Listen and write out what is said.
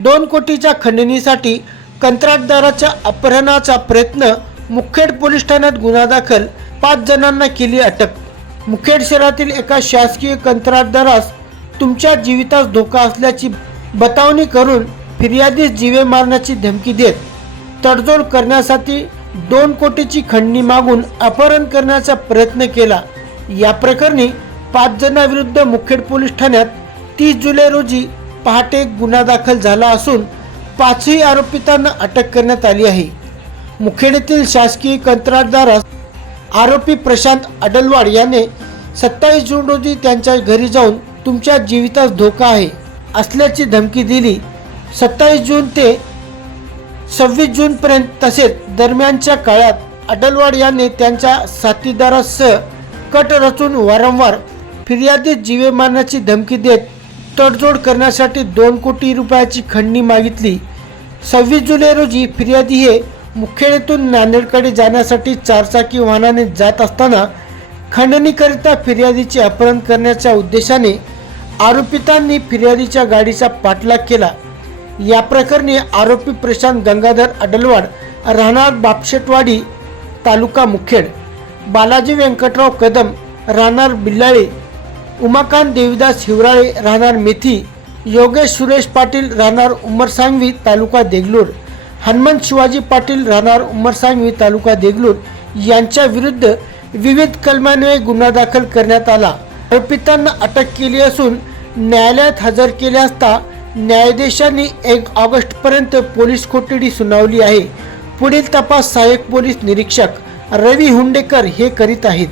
दोन कोटीच्या खंडणीसाठी कंत्राटदाराच्या अपहरणाचा प्रयत्न मुखेड पोलीस ठाण्यात गुन्हा दाखल. पाच जणांना केली अटक. मुखेड शहरातील एका शासकीय कंत्राटदारास तुमच्या जीवितास धोका असल्याची बतावणी करून फिर्यादीस जीवे मारण्याची धमकी देत. तडजोड करण्यासाठी दोन कोटीची खंडणी मागून अपहरण करण्याचा प्रयत्न केला. या प्रकरणी पाच जणांविरुद्ध मुखेड पोलीस ठाण्यात तीस जुलै रोजी पहाटे गुन्हा दाखल झाला असून पाचही आरोपितांना अटक करण्यात आली आहे. मुखेडेतील शासकीय कंत्राटदारास आरोपी प्रशांत अडलवाड याने सत्तावीस जून रोजी त्यांच्या घरी जाऊन तुमच्या जीवितास धोका आहे असल्याची धमकी दिली. सत्तावीस जून ते सव्वीस जूनपर्यंत तसेच दरम्यानच्या काळात अडलवाड याने त्यांच्या साथीदारासह कट रचून वारंवार फिर्यादीत जीवे मारण्याची धमकी देत तडजोड करण्यासाठी दोन कोटी रुपयाची खंडणी मागितली. सव्वीस जुलै रोजी फिर्यादी हे मुखेडीतून नांदेडकडे जाण्यासाठी चारचाकी वाहनाने जात असताना खंडणीकरिता फिर्यादीचे अपहरण करण्याच्या उद्देशाने आरोपितांनी फिर्यादीच्या गाडीचा पाठलाग केला. या प्रकरणी आरोपी प्रशांत गंगाधर अडलवाड राहणार बापशेटवाडी तालुका मुखेड बालाजी व्यंकटराव कदम राहणार बिल्लाळे उमाकांत देवीदास हिवराळे राहणार मेथी योगेश सुरेश पाटील राहणार उमरसांगवी तालुका देगलूर हनुमंत शिवाजी पाटील राहणार उमरसांगवी तालुका देगलूर यांच्या विरुद्ध विविध कलमान्वये गुन्हा दाखल करण्यात आला. आरोपितांना अटक केली असून न्यायालयात हजर केले असता न्यायाधीशांनी एक ऑगस्टपर्यंत पोलीस कोठडी सुनावली आहे. पुढील तपास सहाय्यक पोलीस निरीक्षक रवी हुंडेकर हे करीत आहेत.